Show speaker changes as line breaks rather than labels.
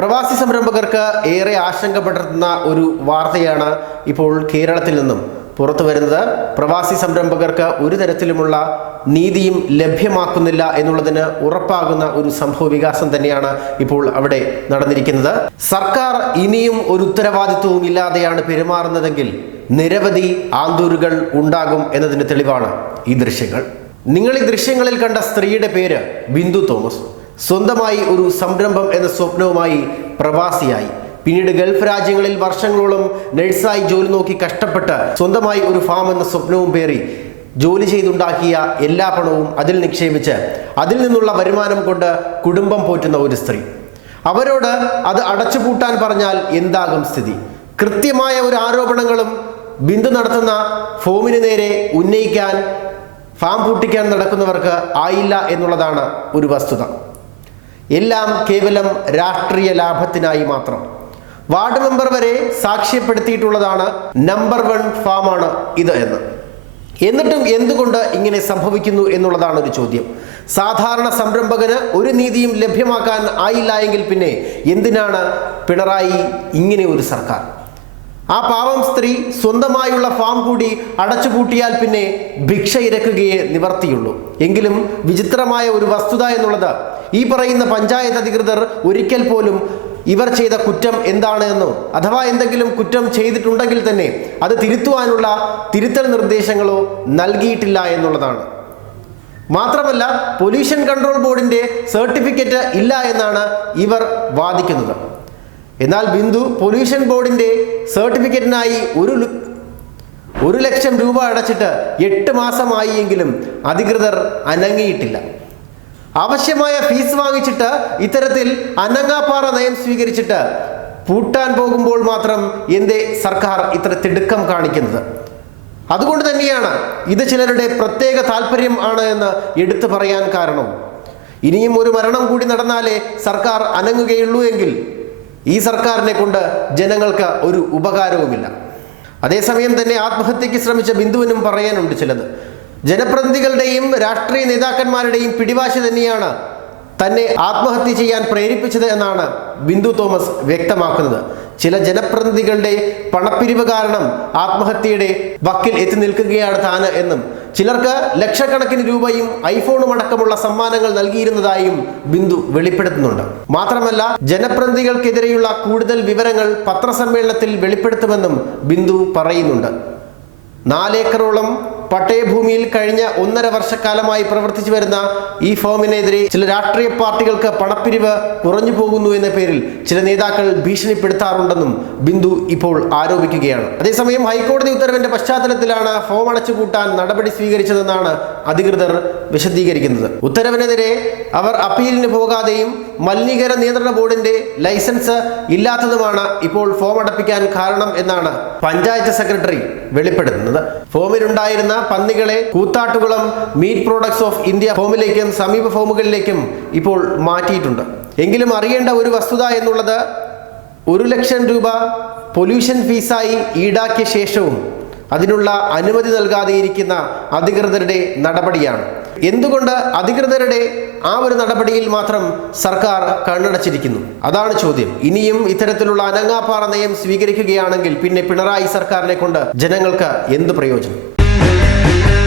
പ്രവാസി സംരംഭകർക്ക് ഏറെ ആശങ്ക പടർത്തുന്ന ഒരു വാർത്തയാണ് ഇപ്പോൾ കേരളത്തിൽ നിന്നും പുറത്തു വരുന്നത്. പ്രവാസി സംരംഭകർക്ക് ഒരു തരത്തിലുമുള്ള നീതിയും ലഭ്യമാക്കുന്നില്ല എന്നുള്ളതിന് ഉറപ്പാകുന്ന ഒരു സംഭവ വികാസം തന്നെയാണ് ഇപ്പോൾ അവിടെ നടന്നിരിക്കുന്നത്. സർക്കാർ ഇനിയും ഒരു ഉത്തരവാദിത്വവും ഇല്ലാതെയാണ് പെരുമാറുന്നതെങ്കിൽ നിരവധി ആന്തൂരുകൾ ഉണ്ടാകും എന്നതിന് തെളിവാണ് ഈ ദൃശ്യങ്ങൾ. നിങ്ങൾ ഈ ദൃശ്യങ്ങളിൽ കണ്ട സ്ത്രീയുടെ പേര് ബിന്ദു തോമസ്. സ്വന്തമായി ഒരു സംരംഭം എന്ന സ്വപ്നവുമായി പ്രവാസിയായി. പിന്നീട് ഗൾഫ് രാജ്യങ്ങളിൽ വർഷങ്ങളോളം നഴ്സായി ജോലി നോക്കി കഷ്ടപ്പെട്ട് സ്വന്തമായി ഒരു ഫാം എന്ന സ്വപ്നവും പേറി ജോലി ചെയ്തുണ്ടാക്കിയ എല്ലാ പണവും അതിൽ നിക്ഷേപിച്ച് അതിൽ നിന്നുള്ള വരുമാനം കൊണ്ട് കുടുംബം പോറ്റുന്ന ഒരു സ്ത്രീ. അവരോട് അത് അടച്ചുപൂട്ടാൻ പറഞ്ഞാൽ എന്താകും സ്ഥിതി? കൃത്യമായ ഒരു ആരോപണങ്ങളും ബിന്ദു നടത്തുന്ന ഫോമിന് നേരെ ഉന്നയിക്കാൻ ഫാം പൂട്ടിക്കാൻ നടക്കുന്നവർക്ക് ആയില്ല എന്നുള്ളതാണ് ഒരു വസ്തുത. എല്ലാം കേവലം രാഷ്ട്രീയ ലാഭത്തിനായി മാത്രം. വാർഡ് മെമ്പർ വരെ സാക്ഷ്യപ്പെടുത്തിയിട്ടുള്ളതാണ് നമ്പർ വൺ ഫാമാണ് ഇത് എന്ന്. എന്നിട്ടും എന്തുകൊണ്ട് ഇങ്ങനെ സംഭവിക്കുന്നു എന്നുള്ളതാണ് ഒരു ചോദ്യം. സാധാരണ സംരംഭകന് ഒരു നീതിയും ലഭ്യമാക്കാൻ ആയില്ല എങ്കിൽ പിന്നെ എന്തിനാണ് പിണറായി ഇങ്ങനെ ഒരു സർക്കാർ? ആ പാവം സ്ത്രീ സ്വന്തമായുള്ള ഫാം കൂടി അടച്ചുപൂട്ടിയാൽ പിന്നെ ഭിക്ഷ ഇരക്കുകയെ നിവർത്തിയുള്ളൂ. എങ്കിലും വിചിത്രമായ ഒരു വസ്തുത എന്നുള്ളത് ഈ പറയുന്ന പഞ്ചായത്ത് അധികൃതർ ഒരിക്കൽ പോലും ഇവർ ചെയ്ത കുറ്റം എന്താണ് എന്നോ അഥവാ എന്തെങ്കിലും കുറ്റം ചെയ്തിട്ടുണ്ടെങ്കിൽ തന്നെ അത് തിരുത്തുവാനുള്ള തിരുത്തൽ നിർദ്ദേശങ്ങളോ നൽകിയിട്ടില്ല എന്നുള്ളതാണ്. മാത്രമല്ല പൊല്യൂഷൻ കൺട്രോൾ ബോർഡിന്റെ സർട്ടിഫിക്കറ്റ് ഇല്ല എന്നാണ് ഇവർ വാദിക്കുന്നത്. എന്നാൽ ബിന്ദു പൊല്യൂഷൻ ബോർഡിന്റെ സർട്ടിഫിക്കറ്റിനായി ഒരു ഒരു ലക്ഷം രൂപ അടച്ചിട്ട് എട്ട് മാസമായി എങ്കിലും അധികൃതർ അനങ്ങിയിട്ടില്ല. ആവശ്യമായ ഫീസ് വാങ്ങിച്ചിട്ട് ഇത്തരത്തിൽ അനങ്ങാപ്പാറ നയം സ്വീകരിച്ചിട്ട് പൂട്ടാൻ പോകുമ്പോൾ മാത്രം എന്തേ സർക്കാർ ഇത്ര തിടുക്കം കാണിക്കുന്നത്. അതുകൊണ്ട് തന്നെയാണ് ഇത് ചിലരുടെ പ്രത്യേക താല്പര്യം ആണ് എന്ന് എടുത്തു പറയാൻ കാരണം. ഇനിയും ഒരു മരണം കൂടി നടന്നാലേ സർക്കാർ അനങ്ങുകയുള്ളൂ എങ്കിൽ ഈ സർക്കാരിനെ കൊണ്ട് ജനങ്ങൾക്ക് ഒരു ഉപകാരവുമില്ല. അതേസമയം തന്നെ ആത്മഹത്യക്ക് ശ്രമിച്ച ബിന്ദുവിനും പറയാനുണ്ട് ചിലത്. ജനപ്രതിനിധികളുടെയും രാഷ്ട്രീയ നേതാക്കന്മാരുടെയും പിടിവാശി തന്നെയാണ് തന്നെ ആത്മഹത്യ ചെയ്യാൻ പ്രേരിപ്പിച്ചത് എന്നാണ് ബിന്ദു തോമസ് വ്യക്തമാക്കുന്നത്. ചില ജനപ്രതിനിധികളുടെ പണപ്പിരിവ് കാരണം ആത്മഹത്യയുടെ വക്കിൽ എത്തി നിൽക്കുകയാണ് താൻ എന്നും ചിലർക്ക് ലക്ഷക്കണക്കിന് രൂപയും ഐഫോണും അടക്കമുള്ള സമ്മാനങ്ങൾ നൽകിയിരുന്നതായും ബിന്ദു വെളിപ്പെടുത്തുന്നുണ്ട്. മാത്രമല്ല ജനപ്രതിനിധികൾക്കെതിരെയുള്ള കൂടുതൽ വിവരങ്ങൾ പത്രസമ്മേളനത്തിൽ വെളിപ്പെടുത്തുമെന്നും ബിന്ദു പറയുന്നുണ്ട്. നാലേക്കറോളം പട്ടയഭൂമിയിൽ കഴിഞ്ഞ ഒന്നര വർഷക്കാലമായി പ്രവർത്തിച്ചു വരുന്ന ഈ ഫോമിനെതിരെ ചില രാഷ്ട്രീയ പാർട്ടികൾക്ക് പണപ്പിരിവ് കുറഞ്ഞു പോകുന്നു എന്ന പേരിൽ ചില നേതാക്കൾ ഭീഷണിപ്പെടുത്താറുണ്ടെന്നും ബിന്ദു ഇപ്പോൾ ആരോപിക്കുകയാണ്. അതേസമയം ഹൈക്കോടതി ഉത്തരവിന്റെ പശ്ചാത്തലത്തിലാണ് ഫോം അടച്ചുപൂട്ടാൻ നടപടി സ്വീകരിച്ചതെന്നാണ് അധികൃതർ വിശദീകരിക്കുന്നത്. ഉത്തരവിനെതിരെ അവർ അപ്പീലിന് പോകാതെയും മലിനീകരണ നിയന്ത്രണ ബോർഡിന്റെ ലൈസൻസ് ഇല്ലാത്തതുമാണ് ഇപ്പോൾ ഫോം അടപ്പിക്കാൻ കാരണം എന്നാണ് പഞ്ചായത്ത് സെക്രട്ടറി വെളിപ്പെടുത്തുന്നത്. ഫോമിലുണ്ടായിരുന്ന പന്നികളെ Koothattukulam meat products of India ഫോമിലേക്കും സമീപ ഫോമുകളിലേക്കും ഇപ്പോൾ മാറ്റിയിട്ടുണ്ട്. എങ്കിലും അറിയേണ്ട ഒരു വസ്തുത എന്നുള്ളത് ഒരു ലക്ഷം രൂപ പൊല്യൂഷൻ ഫീസായി ഈടാക്കിയ ശേഷവും അതിനുള്ള അനുമതി നൽകാതെ ഇരിക്കുന്ന അധികൃതരുടെ നടപടിയാണ്. എന്തുകൊണ്ട് അധികൃതരുടെ ആ ഒരു നടപടിയിൽ മാത്രം സർക്കാർ കണ്ണടച്ചിരിക്കുന്നു? അതാണ് ചോദ്യം. ഇനിയും ഇത്തരത്തിലുള്ള അനങ്ങാപ്പാറ നയം സ്വീകരിക്കുകയാണെങ്കിൽ പിന്നെ പിണറായി സർക്കാരിനെ കൊണ്ട് ജനങ്ങൾക്ക് എന്ത് പ്രയോജനം? Yeah.